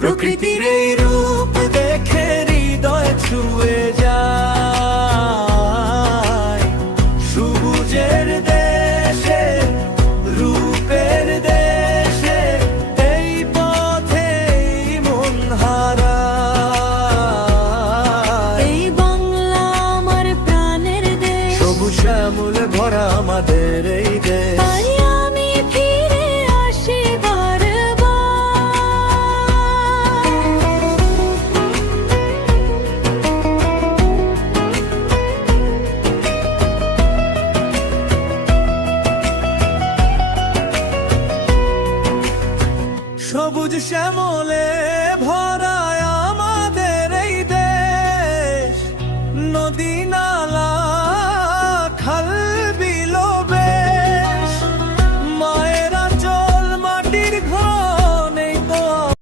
প্রকৃতির এই রূপ দেখে হৃদয় ছুঁয়ে যায়। সবুজের দেশে, রূপের দেশে, এই পথেই মন হারায়। এই বাংলা আমার প্রাণের দেশ, সবুজ শ্যামলে ভরা আমাদের এই দেশ। তাই আমি ফিরে আসি বারবার। সবুজ শ্যামলে ভরা আমাদের এই দেশ। নদী না